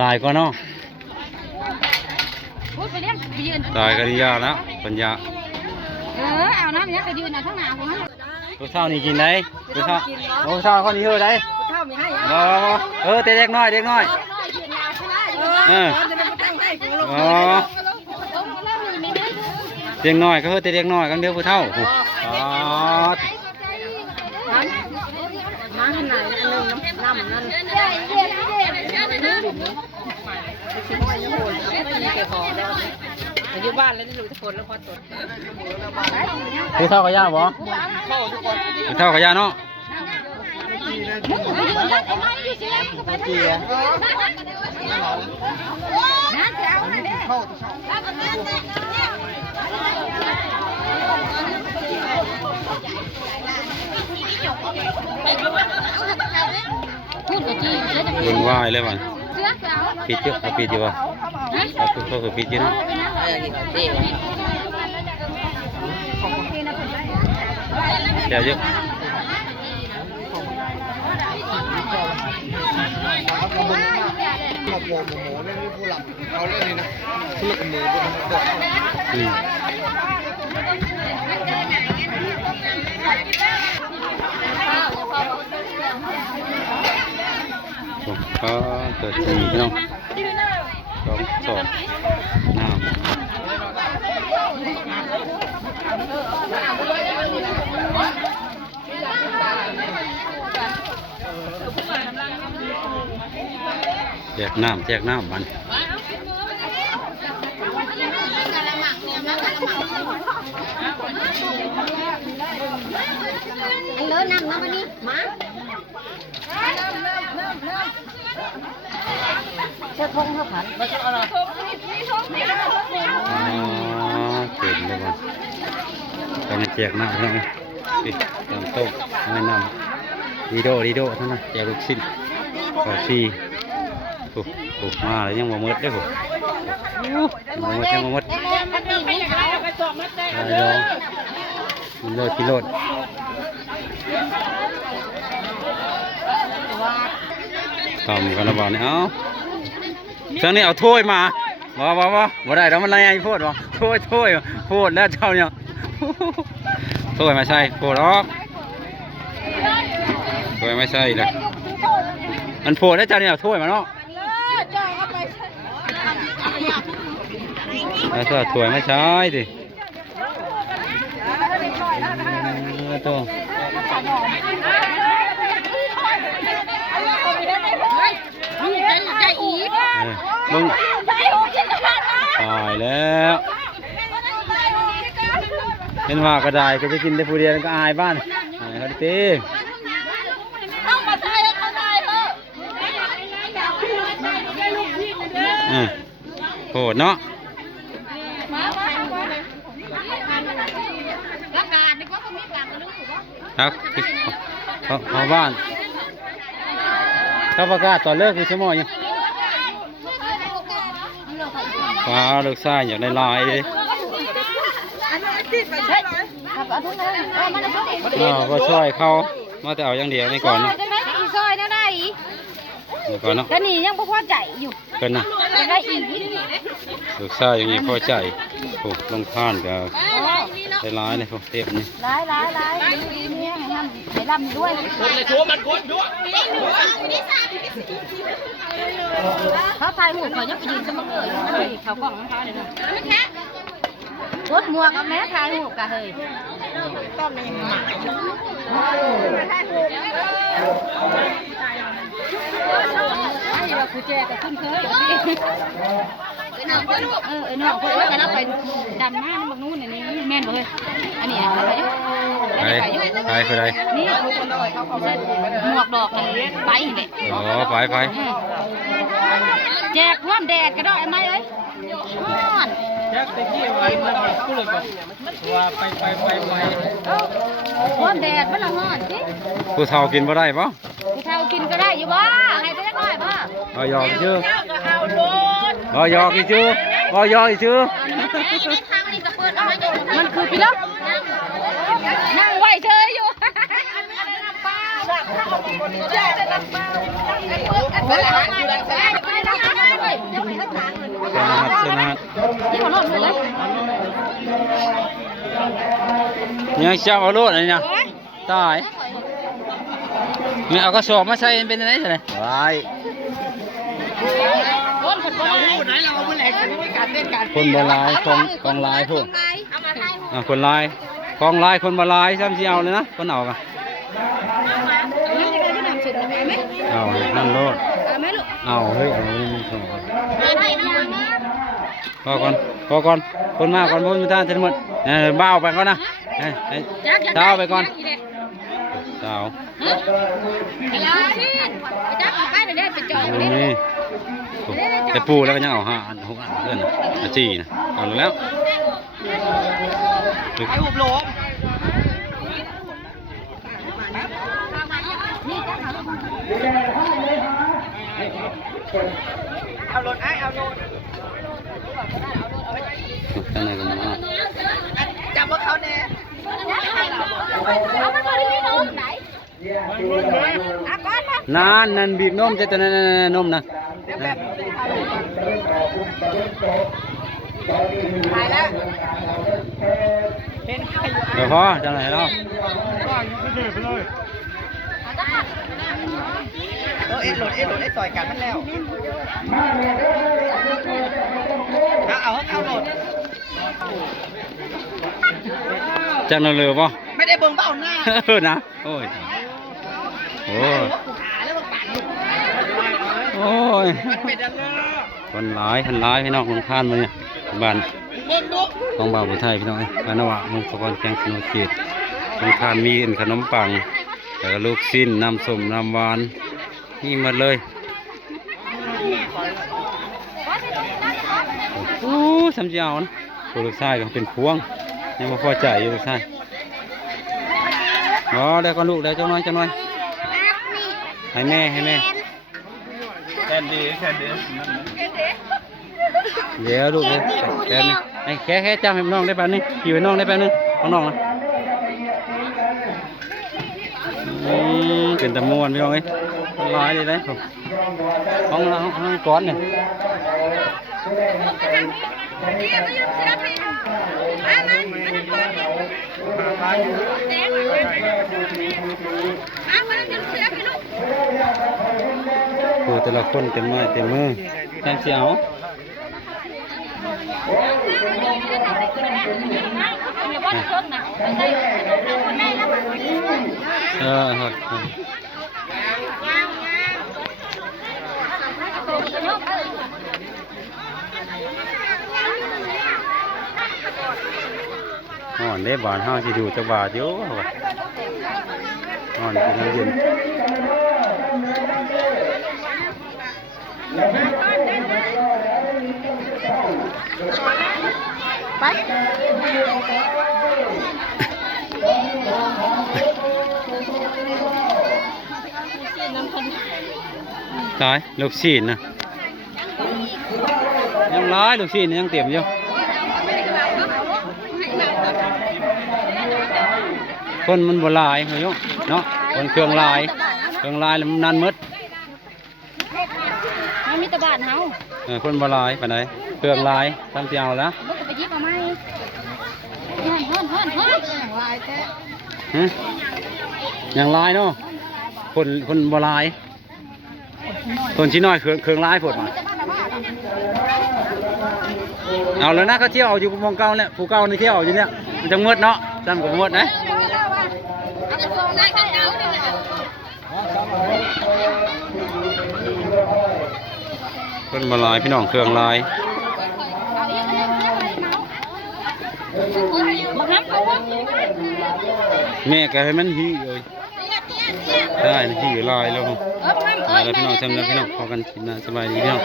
ตายก็เนาะ พูดไปเลี้ยงไปยืน ตายก็ดียาแล้วปัญญา เอาน้ำเนี้ยไปยืนเอาทั้งหนาของมัน ผู้เฒ่านี่กินได้ผู้เฒ่าผู้เฒ่าคนนี้เฮ้ยได้ เท่ามีให้ แต่เด็กน้อยเด็กน้อยเด็กน้อยก็เฮ้ยแต่เด็กน้อยกันเดียวผู้เฒ่ามาขนาดนั้นน้ำนั่นอยู่บ้านแล้วนี่ดูทุกคนแล้วพอตด ผู้เฒ่ากับย่าบ่ผู้เฒ่ากับย่าเนาะวุ่นวายเลยวันปิดเยอะเอาปิดอยู่วะเอาคือปิดเยอะนะเดี๋ยวเยอะเอาเรื่องนี้นะเลือกมือบนหัวก็เกิดสีเนาะสองน้ำแจกน้ำมันเลิศน้ำวันนี้มาเจ้าทงเขาผันไม่ใช่อะไรเต็มเลยวันตอนนี้แจกน้ำเนาะปิดตามโต๊ะไม่น้ำดีโดทั้งนั้นแจกลูกชิ้นขอฟรีถูกมาแล้วยังบ่หมดเด้อยังบ่หมดกิโลทำกันละบ่เนี่ยเจ้านี่เอาถ้วยมาบ่ได้แล้วมันอะไรพูดบ่ถ้วยพูดแล้วเจ้าเนี่ยถ้วยไม่ใช่พูดออกถ้วยไม่ใช่เลยมันพูดแล้วเจ้านี่เอาถ้วยมาเนาะแล้วก็ถ้วยไม่ใช่ดิตัวมึงตายแล้วเห็นว่ากระไดก็จะกินได้ผู้เดียวก็อายบ้านอายเขาดิโหดเนาะครับเขาบ้านเขาประกาศตอนเลิกคือชั่วโมงยังฟ้าลูกชายอยากได้ลายเลยก็ช่วยเขามาแต่เอาอย่างเดียวนี่ก่อนเนาะก่อนเนาะแล้วนี่ยังพอใจอยู่เกินนะได้อีกลูกชายอย่างนี้พอใจโอ้ลงท่านกับได้ร้ายเลยพวกเทปนี่ร้ายเนี่ยให้ลำด้วยคนเลยชัวมันคนด้วยเขาถ่ายหูเขายังไปยืนสมองเลยเขากล่องของเขาเลยนะรถมัวกับแม่ถ่ายหูกะเฮ้ยต้นยังหมาเราคุยแจแต่ขึ้นเคยน้องคนแต่เราไปดำหน้าบางนู่นนี่แม่นเลยอันนี้อะไรไปนี่หมวกดอกอะไรไปเลยอ๋อไปแจกร่วมแดดก็ได้ไหมเอ้ยร้อนแจกตะกี้ไว้มันพูดเลยก่อนว่าไปร่วมแดดมันละร้อนสิผู้เฒ่ากินบ่ได้ปะผู้เฒ่ากินก็ได้อยู่บ่ให้ได้น้อยบ่ยอกชื่ออยอกอีชื่อมันคือพี่ล็อกนั่งไหวเฉยอยู่ สนัด ที่เขาหล่นหมดเลย ยังเจ้าเอาโลดอะไรเนี่ยตายเนี่ยเอากระสอบมาใส่เป็นอะไรใช่ไหมไว้ คนคนบ่ พูดไหนเราเอาไปแหลกไม่การเต้นการ คนบลายกองลายพวก เอามาไทย คนลายกองลายคนบลายซ้ำที่เอาเลยนะคนเอากัน นั่นจะได้ที่นำสุดไหม เอานั่นโลด เอาไหมลูก เอาเฮ้ยเอาไม่ส่ง มาไทยนะ พอก่อนคนมาก่อนพ้นมาท่านทั้งหมดบ้าไปก่อนนะเท้าไปก่อนเท้า จับไปเดี๋ยวเป็นจอย นี่แต่ปูแล้วก็ยังเอา5 อัน 6 อันเพื่อนจีนะเอาแล้ว ไอ้หุบหลงเอารถไอ้เอารถ ข้างในก็มา จับพวกเขาแน่ เอามาก่อนที่น้องไหนอ่ะก่อนมา นั่นบีบนมจะตัวนั้นนมนะ ตายแล้วเห็นใครอยู่ เดี๋ยวพอจังไรแล้ว เอ็ดโหลดไอ้ต่อยกันมันแล้วเอาให้เข้าโหลด จังเลยป่ะ ไม่ได้เบิ่งเบ้าหน้า นะโอ้ยมันเป็นอะไร คนร้ายพี่น้องลงทานมาเนี่ยบ้าน เบิ่งดู ของบ่าวผู้ไทยพี่น้องบ้านนวะมุงสะกอนแกงสนุกเกียรติลงทานมีขนมปังแล้วก็ลูกชิ้นน้ำส้มน้ำหวานนี่หมดเลยโอ้สำเจ้านะลูกชายก็เป็นพวงยังมาพอใจอยู่ลูกชายอ๋อได้ก่อนลูกได้จังน้อยให้แม่แค่ดีเดี๋ยวลูกเลยแค่นี้แค่จำให้น้องได้ป่ะนี่ขี่ไปน้องได้ป่ะนึงน้องนะเป็นตะมวนพี่น้องเอ้ยลายเลยนะห้องก้อนเนี่ยโอ้แต่ละคนเต็มไม้เต็มมือแค่เสียวอ่อนได้บานห้าสิดูจะบาดเยอะอ่อนเป็นเย็นไปตายลูกศิษย์นะยังร้ายลูกศิษย์ยังเต็มอยู่คนมันบลายเหรอเนาะคนเครื่องลายแล้วมันนั่นมืด มันมีตะบานเฮา คนบลายไปไหนเครื่องลายทำเสียวแล้ว บ่ไปยิบเอาไหมฮ้อนลายแท้ ยังลายเนาะคนบลายคนชิ้นน้อยเครื่องลายผดมาเอาแล้วนะเขาเที่ยวอยู่มองเก่าเนี่ยผู้เก่าในเที่ยวอยู่เนี่ยมันจะมืดเนาะจำกับมืดนะคนบลายพี่น้องเครื่องลายแม่แกให้มันหีเลยได้หีลายแล้วแล้วพี่น้องจำแล้วพี่น้องพอกันกินนะสบายดีพี่น้อง